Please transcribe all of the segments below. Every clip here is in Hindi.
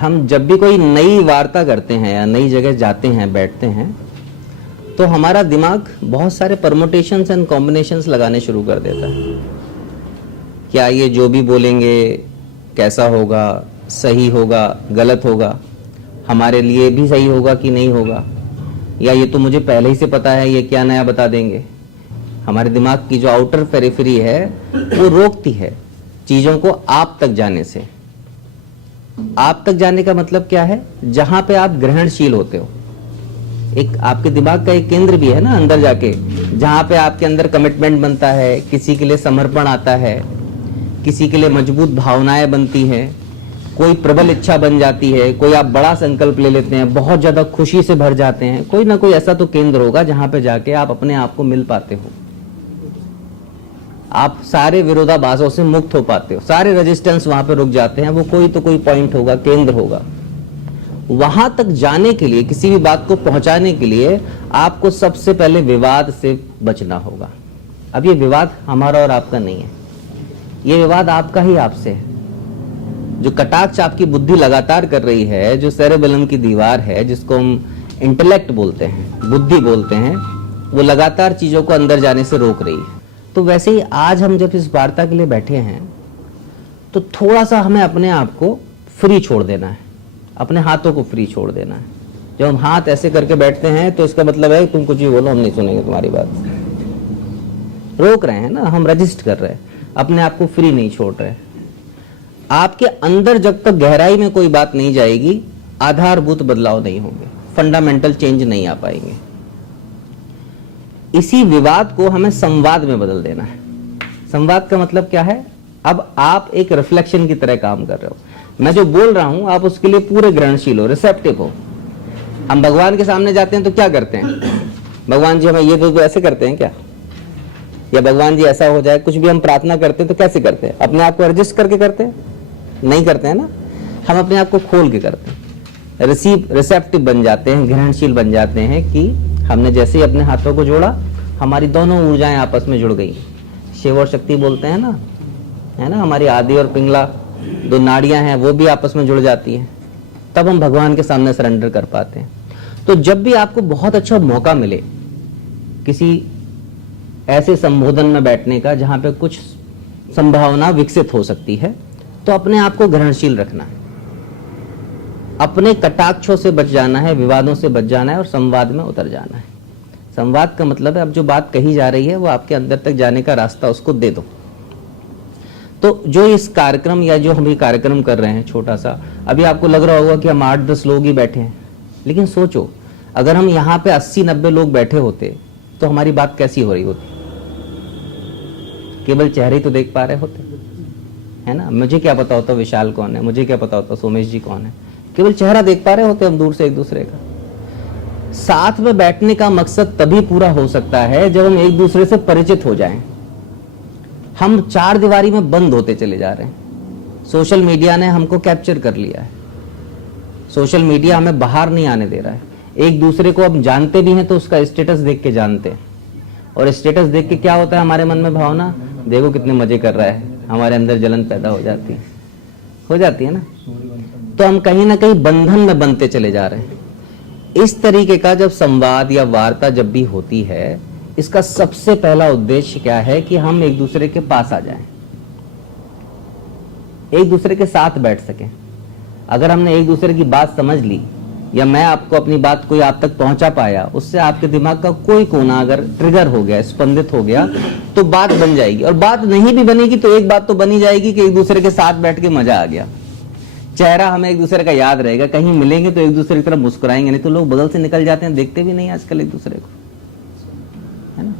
हम जब भी कोई नई वार्ता करते हैं या नई जगह जाते हैं, बैठते हैं, तो हमारा दिमाग बहुत सारे परमुटेशंस एंड कॉम्बिनेशंस लगाने शुरू कर देता है। क्या ये जो भी बोलेंगे कैसा होगा, सही होगा, गलत होगा, हमारे लिए भी सही होगा कि नहीं होगा, या ये तो मुझे पहले ही से पता है, ये क्या नया बता देंगे। हमारे दिमाग की जो आउटर पेरिफेरी है वो रोकती है चीजों को आप तक जाने से। आप तक जाने का मतलब क्या है? जहां पे आप ग्रहणशील होते हो। एक आपके दिमाग का एक केंद्र भी है ना अंदर जाके, जहां पे आपके अंदर कमिटमेंट बनता है, किसी के लिए समर्पण आता है, किसी के लिए मजबूत भावनाएं बनती हैं, कोई प्रबल इच्छा बन जाती है, कोई आप बड़ा संकल्प ले लेते हैं, बहुत ज्यादा खुशी से भर जाते हैं। कोई ना कोई ऐसा तो केंद्र होगा जहां पे जाके आप अपने आप को मिल पाते हो, आप सारे विरोधाभासों से मुक्त हो पाते हो, सारे रेजिस्टेंस वहां पे रुक जाते हैं। वो कोई तो कोई पॉइंट होगा, केंद्र होगा। वहां तक जाने के लिए, किसी भी बात को पहुंचाने के लिए आपको सबसे पहले विवाद से बचना होगा। अब ये विवाद हमारा और आपका नहीं है, ये विवाद आपका ही आपसे है। जो कटाक्ष आपकी बुद्धि लगातार कर रही है, जो सेरेबेलम की दीवार है, जिसको हम इंटेलेक्ट बोलते हैं, बुद्धि बोलते हैं, वो लगातार चीजों को अंदर जाने से रोक रही है। तो वैसे ही आज हम जब इस वार्ता के लिए बैठे हैं, तो थोड़ा सा हमें अपने आप को फ्री छोड़ देना है, अपने हाथों को फ्री छोड़ देना है। जब हम हाथ ऐसे करके बैठते हैं तो इसका मतलब है तुम कुछ भी बोलो, हम नहीं सुनेंगे तुम्हारी बात। रोक रहे हैं ना, हम रजिस्ट कर रहे हैं, अपने आप को फ्री नहीं छोड़ रहे। आपके अंदर जब तक गहराई में कोई बात नहीं जाएगी, आधारभूत बदलाव नहीं होंगे, फंडामेंटल चेंज नहीं आ पाएंगे। इसी विवाद को हमें संवाद में बदल देना है। संवाद का मतलब क्या है? अब आप एक रिफ्लेक्शन की तरह काम कर रहे हो। मैं जो बोल रहा हूं आप उसके लिए पूरे ग्रहणशील हो, रिसेप्टिव हो। हम भगवान के सामने जाते हैं तो क्या करते हैं? भगवान जी हमें ये दो, ऐसे करते हैं क्या? या भगवान जी ऐसा हो जाए। कुछ भी हम प्रार्थना करते हैं तो कैसे करते हैं? अपने आप को एडजस्ट करके करते हैं? नहीं करते हैं ना, हम अपने आप को खोल के करते हैं, रिसेप्टिव बन जाते हैं, ग्रहणशील बन जाते हैं कि हमने जैसे ही अपने हाथों को जोड़ा, हमारी दोनों ऊर्जाएं आपस में जुड़ गई। शिव और शक्ति बोलते हैं ना, है ना, हमारी आदि और पिंगला दो नाड़ियां हैं, वो भी आपस में जुड़ जाती हैं। तब हम भगवान के सामने सरेंडर कर पाते हैं। तो जब भी आपको बहुत अच्छा मौका मिले किसी ऐसे संबोधन में बैठने का जहां पे कुछ संभावना विकसित हो सकती है, तो अपने आप को ग्रहणशील रखना है, अपने कटाक्षों से बच जाना है, विवादों से बच जाना है और संवाद में उतर जाना है। संवाद का मतलब है अब जो बात कही जा रही है वो आपके अंदर तक जाने का रास्ता उसको दे दो। तो जो इस कार्यक्रम या जो हम ये कार्यक्रम कर रहे हैं छोटा सा, अभी आपको लग रहा होगा कि हम 8-10 लोग ही बैठे हैं, लेकिन सोचो अगर हम यहाँ पे 80-90 लोग बैठे होते तो हमारी बात कैसी हो रही होती? केवल चेहरे ही तो देख पा रहे होते, है ना। मुझे क्या पता होता विशाल कौन है, मुझे क्या पता होता सोमेश जी कौन है, केवल चेहरा देख पा रहे होते हम दूर से एक दूसरे का। साथ में बैठने का मकसद तभी पूरा हो सकता है जब हम एक दूसरे से परिचित हो जाएं। हम चार दीवारी में बंद होते चले जा रहे हैं। सोशल मीडिया ने हमको कैप्चर कर लिया है, सोशल मीडिया हमें बाहर नहीं आने दे रहा है। एक दूसरे को अब जानते भी हैं तो उसका स्टेटस देख के जानते हैं, और स्टेटस देख के क्या होता है हमारे मन में भावना, देखो कितने मजे कर रहा है, हमारे अंदर जलन पैदा हो जाती है ना। तो हम कहीं ना कहीं बंधन में बनते चले जा रहे हैं। इस तरीके का जब संवाद या वार्ता जब भी होती है, इसका सबसे पहला उद्देश्य क्या है कि हम एक दूसरे के पास आ जाएं, एक दूसरे के साथ बैठ सकें। अगर हमने एक दूसरे की बात समझ ली या मैं आपको अपनी बात कोई आप तक पहुंचा पाया, उससे आपके दिमाग का कोई कोना अगर ट्रिगर हो गया, स्पंदित हो गया, तो बात बन जाएगी। और बात नहीं भी बनेगी तो एक बात तो बनी जाएगी कि एक दूसरे के साथ बैठ के मजा आ गया। चेहरा हमें एक दूसरे का याद रहेगा, कहीं मिलेंगे तो एक दूसरे की तरफ मुस्कुराएंगे, नहीं तो लोग बगल से निकल जाते हैं, देखते भी नहीं आजकल एक दूसरे को, है ना।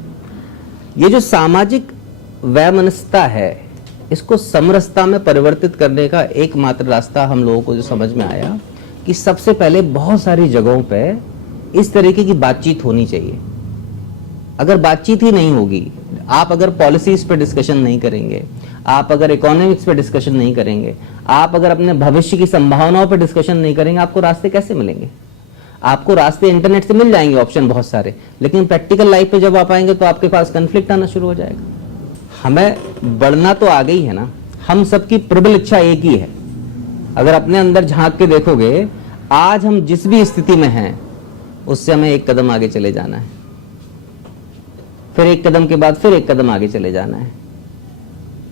ये जो सामाजिक वैमनस्यता है, इसको समरसता में परिवर्तित करने का एकमात्र रास्ता हम लोगों को जो समझ में आया कि सबसे पहले बहुत सारी जगहों पे इस तरीके की बातचीत होनी चाहिए। अगर बातचीत ही नहीं होगी, आप अगर पॉलिसीज पे डिस्कशन नहीं करेंगे, आप अगर इकोनॉमिक्स पे डिस्कशन नहीं करेंगे, आप अगर अपने भविष्य की संभावनाओं पे डिस्कशन नहीं करेंगे, आपको रास्ते कैसे मिलेंगे? आपको रास्ते इंटरनेट से मिल जाएंगे, ऑप्शन बहुत सारे, लेकिन प्रैक्टिकल लाइफ पे जब आप आएंगे तो आपके पास कन्फ्लिक्ट आना शुरू हो जाएगा। हमें बढ़ना तो आ गई है ना, हम सबकी प्रबल इच्छा एक ही है। अगर अपने अंदर झांक के देखोगे, आज हम जिस भी स्थिति में हैं उससे हमें एक कदम आगे चले जाना है, फिर एक कदम के बाद फिर एक कदम आगे चले जाना है।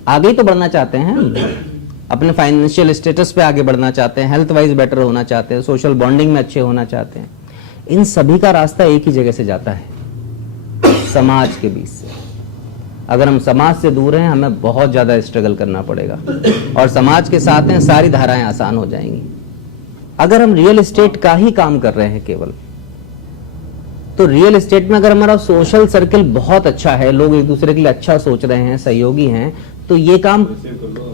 आगे ही तो बढ़ना चाहते हैं हम, अपने फाइनेंशियल स्टेटस पे आगे बढ़ना चाहते हैं, हेल्थ वाइज बेटर होना चाहते हैं, सोशल बॉन्डिंग में अच्छे होना चाहते हैं। इन सभी का रास्ता एक ही जगह से जाता है, समाज के बीच से। अगर हम समाज से दूर हैं, हमें बहुत ज्यादा स्ट्रगल करना पड़ेगा, और समाज के साथ हैं सारी धाराएं आसान हो जाएंगी। अगर हम रियल एस्टेट का ही काम कर रहे हैं केवल, तो रियल एस्टेट में अगर हमारा सोशल सर्कल बहुत अच्छा है, लोग एक दूसरे के लिए अच्छा सोच रहे हैं, सहयोगी हैं, तो ये काम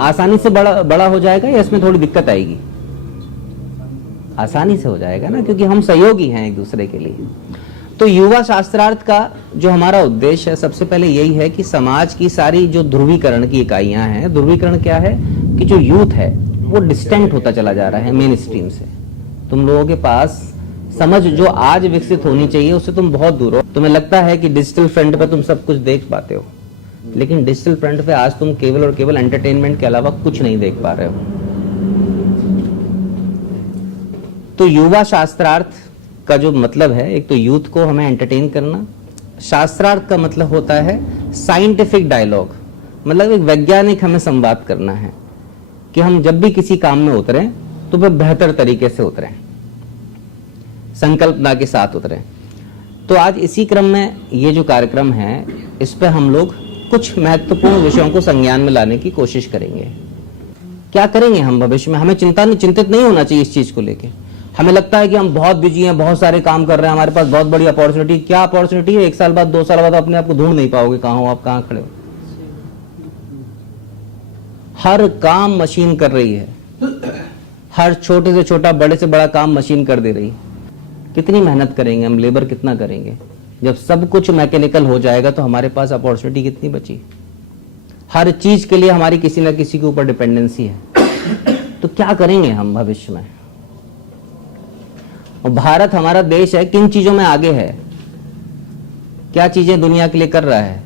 आसानी से बड़ा हो जाएगा, या इसमें थोड़ी दिक्कत आएगी? आसानी से हो जाएगा ना, क्योंकि हम सहयोगी हैं एक दूसरे के लिए। तो युवा शास्त्रार्थ का जो हमारा उद्देश्य है, सबसे पहले यही है कि समाज की सारी जो ध्रुवीकरण की इकाइयां हैं, ध्रुवीकरण क्या है कि जो यूथ है वो डिस्टेंट होता चला जा रहा है मेन स्ट्रीम से। तुम लोगों के पास समझ जो आज विकसित होनी चाहिए उससे तुम बहुत दूर हो। तुम्हें लगता है कि डिजिटल फ्रंट पे तुम सब कुछ देख पाते हो, लेकिन डिजिटल फ्रंट पे आज तुम केवल और केवल एंटरटेनमेंट के अलावा कुछ नहीं देख पा रहे हो। तो युवा शास्त्रार्थ का जो मतलब है, एक तो यूथ को हमें एंटरटेन करना। शास्त्रार्थ का मतलब होता है साइंटिफिक डायलॉग, मतलब एक वैज्ञानिक हमें संवाद करना है कि हम जब भी किसी काम में उतरें तो वह बेहतर तरीके से उतरें, संकल्पना के साथ उतरें। तो आज इसी क्रम में ये जो कार्यक्रम है, इस पे हम लोग कुछ महत्वपूर्ण विषयों को संज्ञान में लाने की कोशिश करेंगे। क्या करेंगे हम भविष्य में? हमें चिंतित नहीं होना चाहिए इस चीज को लेके। हमें लगता है कि हम बहुत बिजी हैं, बहुत सारे काम कर रहे हैं, हमारे पास बहुत बड़ी अपॉर्चुनिटी। क्या अपॉर्चुनिटी है? 1 साल बाद 2 साल बाद अपने आप को ढूंढ नहीं पाओगे, कहां हो आप, कहां खड़े हो। हर काम मशीन कर रही है, हर छोटे से छोटा बड़े से बड़ा काम मशीन कर दे रही है। कितनी मेहनत करेंगे हम, लेबर कितना करेंगे? जब सब कुछ मैकेनिकल हो जाएगा तो हमारे पास अपॉर्चुनिटी कितनी बची? हर चीज के लिए हमारी किसी ना किसी के ऊपर डिपेंडेंसी है। तो क्या करेंगे हम भविष्य में? और भारत हमारा देश है, किन चीजों में आगे है? क्या चीजें दुनिया के लिए कर रहा है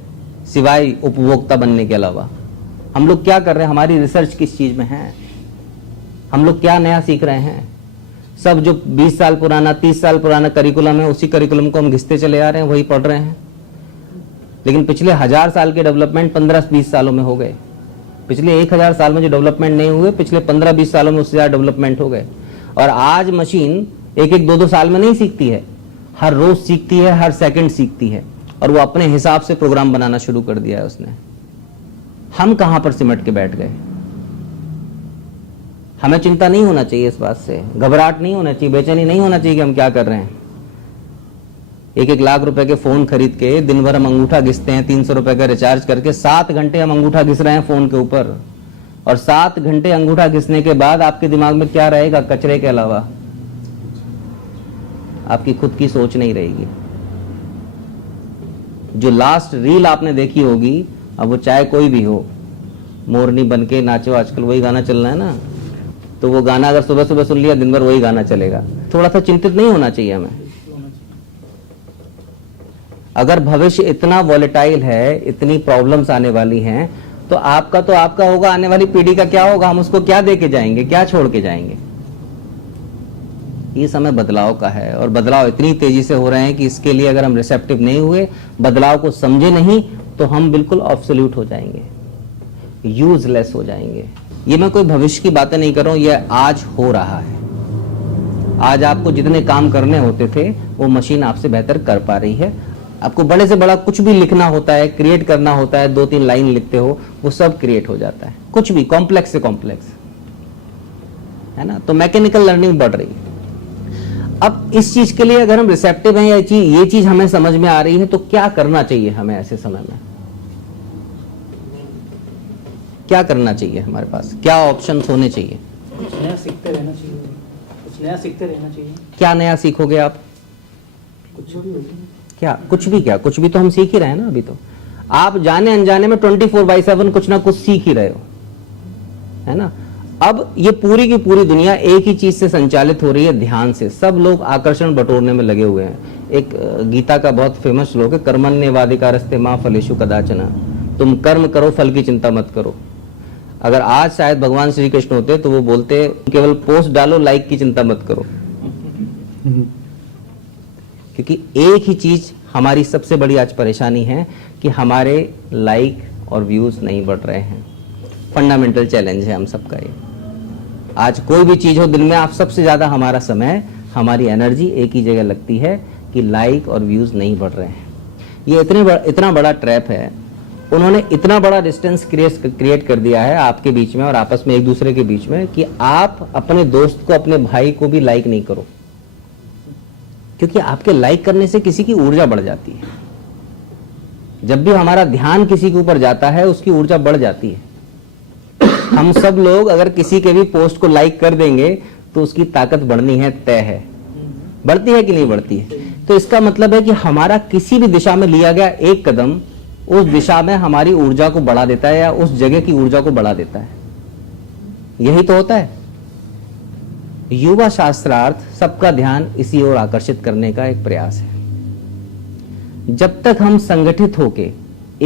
सिवाय उपभोक्ता बनने के अलावा? हम लोग क्या कर रहे हैं? हमारी रिसर्च किस चीज में है? हम लोग क्या नया सीख रहे हैं? सब जो 20 साल पुराना 30 साल पुराना करिकुलम है, उसी करिकुलम को हम घिसते चले आ रहे हैं, वही पढ़ रहे हैं। लेकिन पिछले 1000 साल के डेवलपमेंट 15-20 सालों में हो गए। पिछले 1000 साल में जो डेवलपमेंट नहीं हुए, पिछले 15-20 सालों में उससे ज्यादा डेवलपमेंट हो गए। और आज मशीन 1-2 साल में नहीं सीखती है, हर रोज सीखती है, हर सेकंड सीखती है, और वो अपने हिसाब से प्रोग्राम बनाना शुरू कर दिया है उसने। हम कहां पर सिमट के बैठ गए? हमें चिंता नहीं होना चाहिए इस बात से, घबराहट नहीं होना चाहिए, बेचैनी नहीं होना चाहिए कि हम क्या कर रहे हैं। 1-1 लाख रुपए के फोन खरीद के दिन भर हम अंगूठा घिसते हैं, 300 रुपए का रिचार्ज करके 7 घंटे हम अंगूठा घिस रहे हैं फोन के ऊपर। और 7 घंटे अंगूठा घिसने के बाद आपके दिमाग में क्या रहेगा कचरे के अलावा? आपकी खुद की सोच नहीं रहेगी। जो लास्ट रील आपने देखी होगी, अब वो चाहे कोई भी हो, मोरनी बनके नाचो, आजकल वही गाना चल रहा है ना, तो वो गाना अगर सुबह सुबह सुन लिया, दिन भर वही गाना चलेगा। थोड़ा सा चिंतित नहीं होना चाहिए हमें। अगर भविष्य इतना वॉलेटाइल है, इतनी प्रॉब्लम्स आने वाली हैं, तो आपका होगा, आने वाली पीढ़ी का क्या होगा? हम उसको क्या दे के जाएंगे, क्या छोड़ के जाएंगे? ये समय बदलाव का है, और बदलाव इतनी तेजी से हो रहे हैं कि इसके लिए अगर हम रिसेप्टिव नहीं हुए, बदलाव को समझे नहीं, तो हम बिल्कुल ऑब्सोल्यूट हो जाएंगे, यूजलेस हो जाएंगे। ये मैं कोई भविष्य की बातें नहीं कर रहा हूं, ये आज हो रहा है। आज आपको जितने काम करने होते थे वो मशीन आपसे बेहतर कर पा रही है। आपको बड़े से बड़ा कुछ भी लिखना होता है, क्रिएट करना होता है, 2-3 लाइन लिखते हो, वो सब क्रिएट हो जाता है। कुछ भी कॉम्प्लेक्स से कॉम्प्लेक्स, है ना? तो मैकेनिकल लर्निंग बढ़ रही है। अब इस चीज के लिए अगर हम रिसेप्टिव हैं, या ये चीज हमें समझ में आ रही है, तो क्या करना चाहिए हमें ऐसे समय में? क्या करना चाहिए? हमारे पास क्या ऑप्शंस होने चाहिए? कुछ नया सीखते रहना चाहिए, कुछ नया सीखते रहना चाहिए। क्या नया सीखोगे आप? कुछ भी क्या? कुछ भी क्या? कुछ भी तो हम सीख ही रहे हैं ना। अभी तो आप जाने अनजाने में 24/7 कुछ ना कुछ सीख ही रहे हो, है ना? अब ये पूरी की पूरी दुनिया एक ही चीज से संचालित हो रही है, ध्यान से। सब लोग आकर्षण बटोरने में लगे हुए हैं। एक गीता का बहुत फेमस श्लोक है, कर्मण्येवाधिकारस्ते मा फलेषु कदाचन। तुम कर्म करो, फल की चिंता मत करो। अगर आज शायद भगवान श्री कृष्ण होते तो वो बोलते केवल पोस्ट डालो, लाइक की चिंता मत करो। क्योंकि एक ही चीज हमारी सबसे बड़ी आज परेशानी है कि हमारे लाइक और व्यूज नहीं बढ़ रहे हैं। फंडामेंटल चैलेंज है हम सबका ये। आज कोई भी चीज हो दिन में, आप सबसे ज्यादा हमारा समय, हमारी एनर्जी एक ही जगह लगती है कि लाइक और व्यूज नहीं बढ़ रहे हैं। ये इतना बड़ा ट्रैप है। उन्होंने इतना बड़ा डिस्टेंस क्रिएट कर दिया है आपके बीच में और आपस में एक दूसरे के बीच में कि आप अपने दोस्त को, अपने भाई को भी लाइक नहीं करो, क्योंकि आपके लाइक करने से किसी की ऊर्जा बढ़ जाती है। जब भी हमारा ध्यान किसी के ऊपर जाता है उसकी ऊर्जा बढ़ जाती है। हम सब लोग अगर किसी के भी पोस्ट को लाइक कर देंगे तो उसकी ताकत बढ़नी है, तय है। बढ़ती है कि नहीं बढ़ती है? तो इसका मतलब है कि हमारा किसी भी दिशा में लिया गया एक कदम उस दिशा में हमारी ऊर्जा को बढ़ा देता है या उस जगह की ऊर्जा को बढ़ा देता है। यही तो होता है। युवा शास्त्रार्थ सबका ध्यान इसी ओर आकर्षित करने का एक प्रयास है। जब तक हम संगठित होके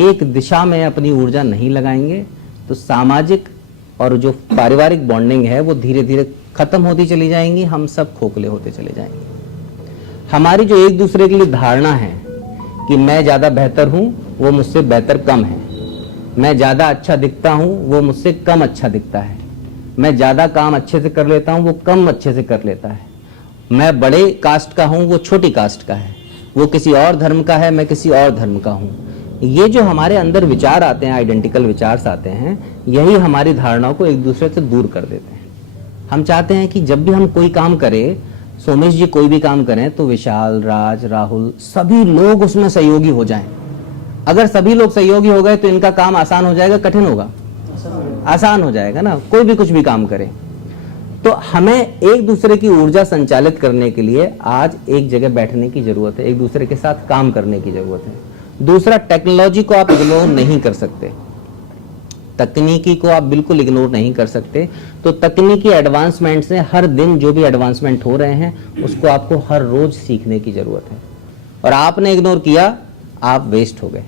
एक दिशा में अपनी ऊर्जा नहीं लगाएंगे तो सामाजिक और जो पारिवारिक बॉन्डिंग है वो धीरे धीरे खत्म होती चली जाएंगी। हम सब खोखले होते चले जाएंगे। हमारी जो एक दूसरे के लिए धारणा है कि मैं ज्यादा बेहतर हूं, वो मुझसे बेहतर कम है। मैं ज्यादा अच्छा दिखता हूं, वो मुझसे कम अच्छा दिखता है। मैं ज्यादा काम अच्छे से कर लेता हूं, वो कम अच्छे से कर लेता है। मैं बड़े कास्ट का हूं, वो छोटी कास्ट का है। वो किसी और धर्म का है, मैं किसी और धर्म का हूं। ये जो हमारे अंदर विचार आते हैं, आइडेंटिकल विचार आते हैं, यही हमारी धारणाओं को एक दूसरे से दूर कर देते हैं। हम चाहते हैं कि जब भी हम कोई काम करें, सोमेश जी कोई भी काम करें, तो विशाल, राज, राहुल सभी लोग उसमें सहयोगी हो जाएं। अगर सभी लोग सहयोगी हो गए तो इनका काम आसान हो जाएगा, कठिन होगा? आसान हो जाएगा ना। कोई भी कुछ भी काम करे तो हमें एक दूसरे की ऊर्जा संचालित करने के लिए आज एक जगह बैठने की जरूरत है, एक दूसरे के साथ काम करने की जरूरत है। दूसरा, टेक्नोलॉजी को आप इग्नोर नहीं कर सकते। तकनीकी को आप बिल्कुल इग्नोर नहीं कर सकते। तो तकनीकी एडवांसमेंट से हर दिन जो भी एडवांसमेंट हो रहे हैं उसको आपको हर रोज सीखने की जरूरत है। और आपने इग्नोर किया, आप वेस्ट हो गए,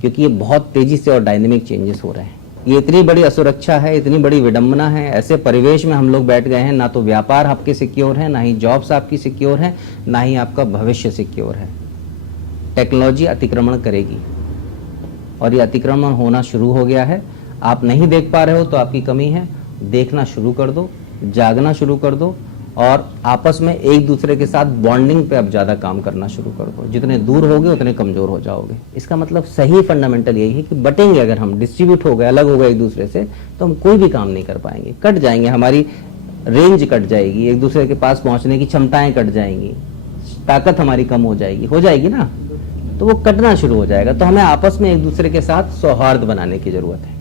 क्योंकि ये बहुत तेजी से और डायनेमिक चेंजेस हो रहे हैं। ये इतनी बड़ी असुरक्षा है, इतनी बड़ी विडंबना है। ऐसे परिवेश में हम लोग बैठ गए हैं, ना तो व्यापार आपके सिक्योर है, ना ही जॉब्स आपकी सिक्योर है, ना ही आपका भविष्य सिक्योर है। टेक्नोलॉजी अतिक्रमण करेगी और ये अतिक्रमण होना शुरू हो गया है। आप नहीं देख पा रहे हो तो आपकी कमी है। देखना शुरू कर दो, जागना शुरू कर दो और आपस में एक दूसरे के साथ बॉन्डिंग पे अब ज्यादा काम करना शुरू कर दो। जितने दूर होगे उतने कमजोर हो जाओगे। इसका मतलब सही फंडामेंटल यही है कि बटेंगे, अगर हम डिस्ट्रीब्यूट हो गए, अलग हो गए एक दूसरे से, तो हम कोई भी काम नहीं कर पाएंगे। कट जाएंगे, हमारी रेंज कट जाएगी, एक दूसरे के पास पहुंचने की क्षमताएं कट जाएंगी, ताकत हमारी कम हो जाएगी ना, तो वो कटना शुरू हो जाएगा। तो हमें आपस में एक दूसरे के साथ सौहार्द बनाने की जरूरत है।